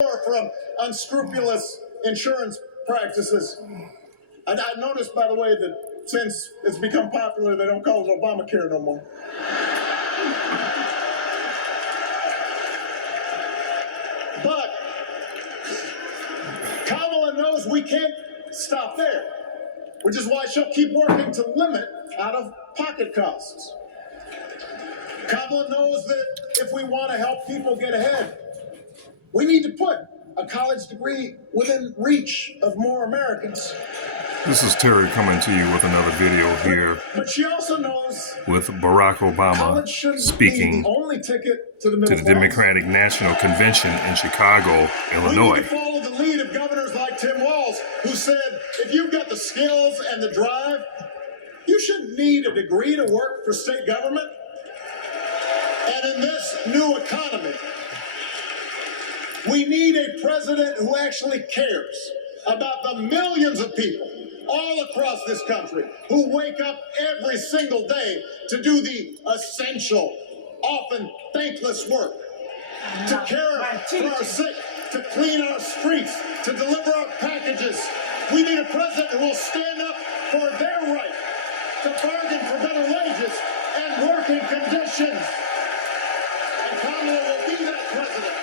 from unscrupulous insurance practices. And I noticed, by the way, that since it's become popular, they don't call it Obamacare no more. But Kamala knows we can't stop there, which is why she'll keep working to limit out-of-pocket costs. Kamala knows that if we want to help people get ahead, we need to put a college degree within reach of more Americans. This is Terry coming to you with another video here. But she also knows with Barack Obama speaking to the Democratic National Convention in Chicago, Illinois. We need to follow the lead of governors like Tim Walz, who said, if you've got the skills and the drive, you shouldn't need a degree to work for state government. And in this new economy, we need a president who actually cares about the millions of people all across this country who wake up every single day to do the essential, often thankless work, to care for our sick, to clean our streets, to deliver our packages. We need a president who will stand up for their right to bargain for better wages and working conditions. And Kamala will be that president.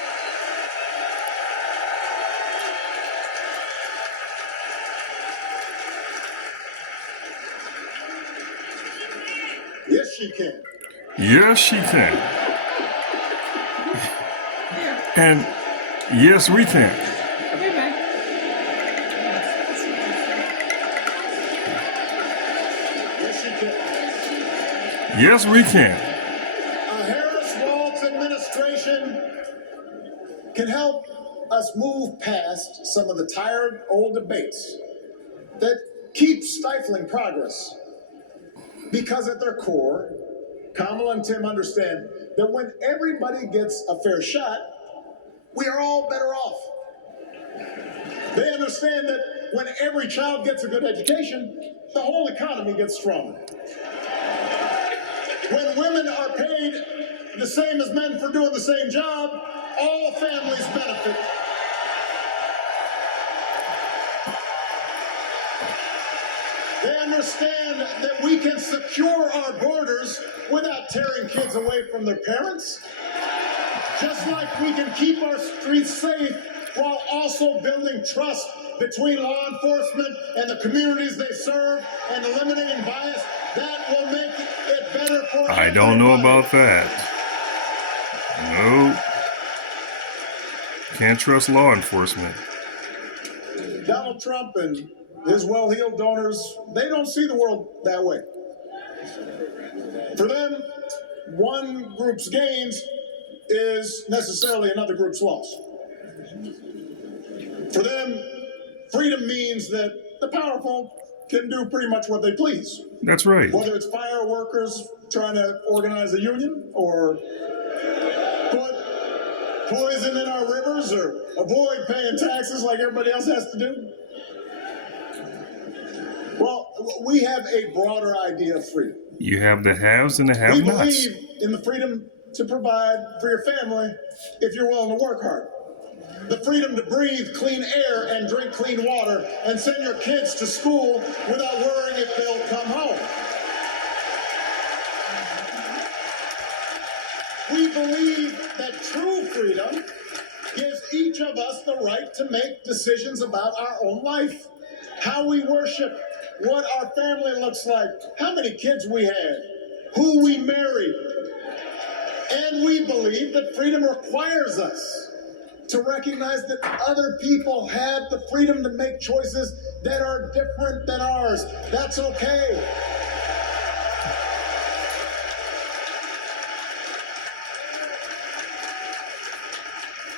Yes, she can. Yes, she can. And yes, we can. Yes, she can. Yes, we can. A Harris-Walz administration can help us move past some of the tired old debates that keep stifling progress. Because at their core, Kamala and Tim understand that when everybody gets a fair shot, we are all better off. They understand that when every child gets a good education, the whole economy gets stronger. When women are paid the same as men for doing the same job, all families benefit. They understand that we can secure our borders without tearing kids away from their parents. Just like we can keep our streets safe while also building trust between law enforcement and the communities they serve and eliminating bias. That will make it better for I don't know about that. No. Can't trust law enforcement. Donald Trump and his well-heeled donors, they don't see the world that way. For them, one group's gains is necessarily another group's loss. For them, freedom means that the powerful can do pretty much what they please. That's right. Whether it's fire workers trying to organize a union, or put poison in our rivers, or avoid paying taxes like everybody else has to do. Well, we have a broader idea of freedom. You have the haves and the have-nots. We believe in the freedom to provide for your family if you're willing to work hard. The freedom to breathe clean air and drink clean water and send your kids to school without worrying if they'll come home. We believe that true freedom gives each of us the right to make decisions about our own life, how we worship, what our family looks like, how many kids we had, who we married. And we believe that freedom requires us to recognize that other people have the freedom to make choices that are different than ours. That's okay.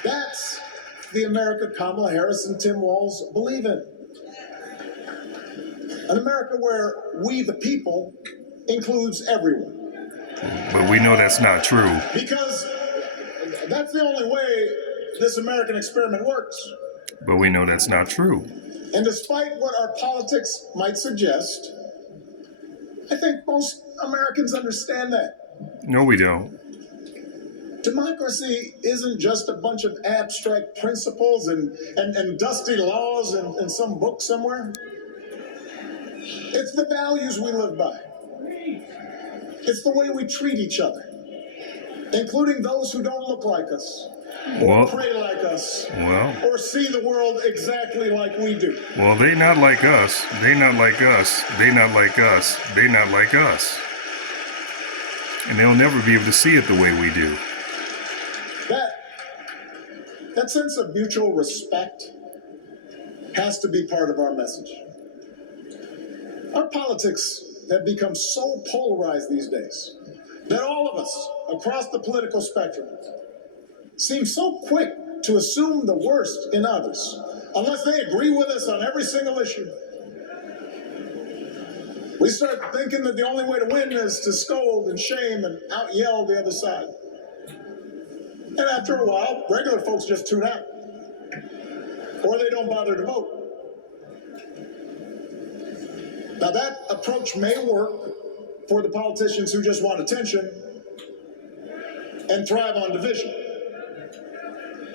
That's the America Kamala Harris and Tim Walz believe in. An America where we, the people, includes everyone. But we know that's not true. Because that's the only way this American experiment works. But we know that's not true. And despite what our politics might suggest, I think most Americans understand that. No, we don't. Democracy isn't just a bunch of abstract principles and dusty laws in some book somewhere. It's the values we live by. It's the way we treat each other, including those who don't look like us, or pray like us, or see the world exactly like we do. Well, they not like us. They not like us. They not like us. They not like us. And they'll never be able to see it the way we do. That sense of mutual respect has to be part of our message. Our politics have become so polarized these days that all of us across the political spectrum seem so quick to assume the worst in others, unless they agree with us on every single issue. We start thinking that the only way to win is to scold and shame and out-yell the other side. And after a while, regular folks just tune out, or they don't bother to vote. Now that approach may work for the politicians who just want attention and thrive on division,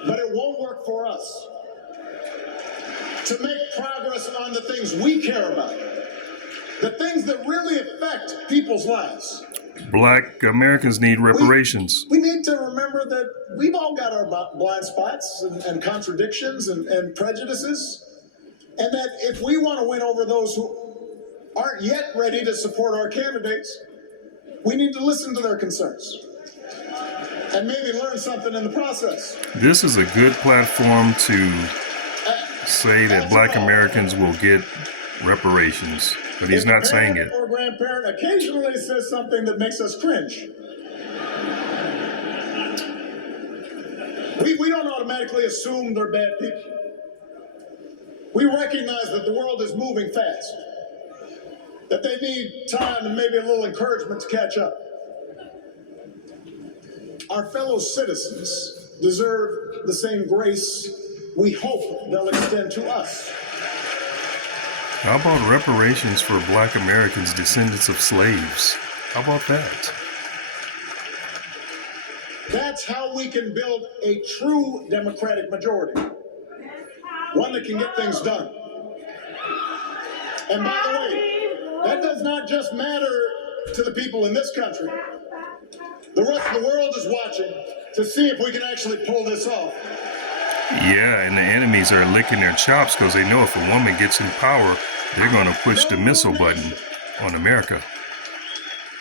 but it won't work for us. To make progress on the things we care about, the things that really affect people's lives. Black Americans need reparations. We need to remember that we've all got our blind spots and contradictions and prejudices, and that if we want to win over those who aren't yet ready to support our candidates, we need to listen to their concerns and maybe learn something in the process. This is a good platform to say that Black Americans will get reparations, but he's not saying it. Or grandparent occasionally says something that makes us cringe. We don't automatically assume they're bad people. We recognize that the world is moving fast, that they need time and maybe a little encouragement to catch up. Our fellow citizens deserve the same grace we hope they'll extend to us. How about reparations for Black Americans, descendants of slaves? How about that? That's how we can build a true democratic majority. One that can get things done. And by the way, that does not just matter to the people in this country. The rest of the world is watching to see if we can actually pull this off. Yeah, and the enemies are licking their chops because they know if a woman gets in power, they're going to push the missile button on America.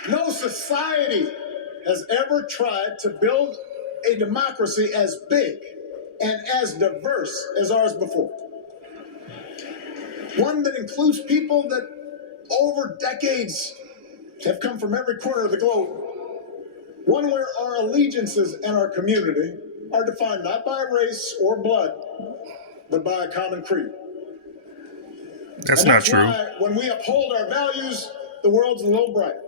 No society has ever tried to build a democracy as big and as diverse as ours before. One that includes people that over decades have come from every corner of the globe. One where our allegiances and our community are defined not by race or blood, but by a common creed. That's not true. Why, when we uphold our values, the world's a little brighter.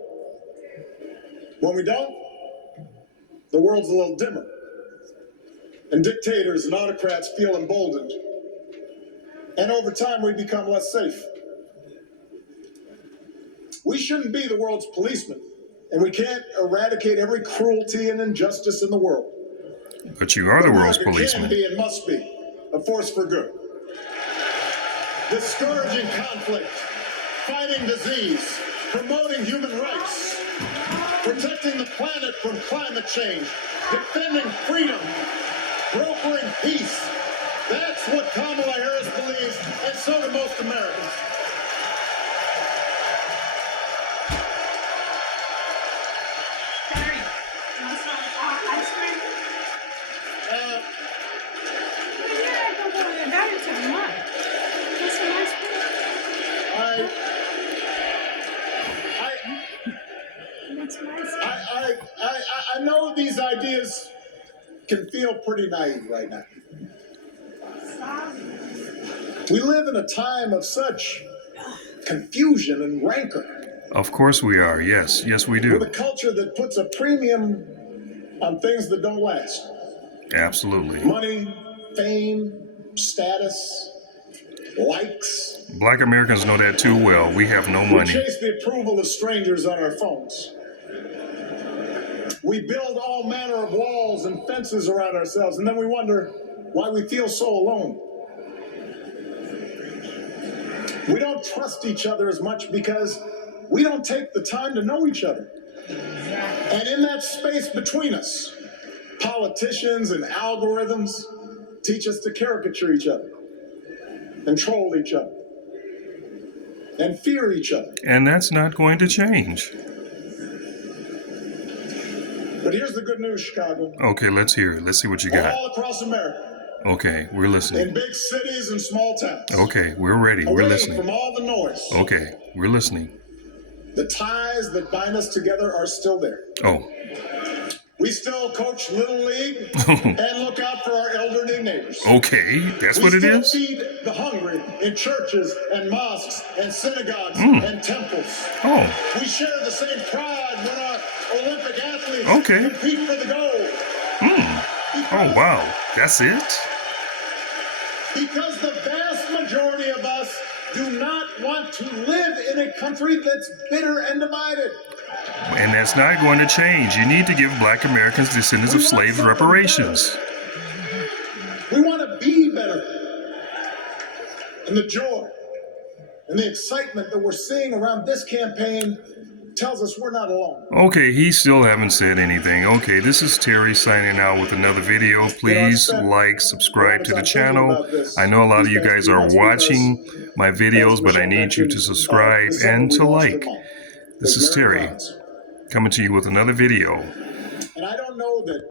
When we don't, the world's a little dimmer. And dictators and autocrats feel emboldened. And over time, we become less safe. We shouldn't be the world's policemen, and we can't eradicate every cruelty and injustice in the world. But you are the world's policeman. Can be and must be a force for good. Discouraging conflict, fighting disease, promoting human rights, protecting the planet from climate change, defending freedom, brokering peace. That's what Kamala Harris believes, and so do most Americans. I know these ideas can feel pretty naive right now. We live in a time of such confusion and rancor. Of course we are. Yes, we do. With a culture that puts a premium on things that don't last. Absolutely. Money, fame, status, likes. Black Americans know that too well. We have no money. We chase the approval of strangers on our phones. We build all manner of walls and fences around ourselves, and then we wonder why we feel so alone. We don't trust each other as much because we don't take the time to know each other. And in that space between us, politicians and algorithms teach us to caricature each other, and troll each other, and fear each other. And that's not going to change. But here's the good news, Chicago. Okay, let's hear it. Let's see what you got. All across America, Okay, we're listening. in big cities and small towns, Okay, we're ready. We're away listening. from all the noise, Okay, we're listening. the ties that bind us together are still there. Oh. We still coach Little League and look out for our elderly neighbors. Okay, that's what it We is? still feed the hungry in churches and mosques and synagogues and temples. Oh, We share the same pride when our Olympic athletes Okay. compete for the gold. oh wow, that's it? Because the vast majority of us do not want to live in a country that's bitter and divided. And that's not going to change. You need to give Black Americans, descendants of slaves, reparations. We want to be better. And the joy and the excitement that we're seeing around this campaign tells us we're not alone. Okay, he still haven't said anything. Okay, this is Terry signing out with another video. Please like, subscribe to the channel. I know a lot of you guys are watching my videos, but I need you to subscribe and to like. This is Terry coming to you with another video. And I don't know that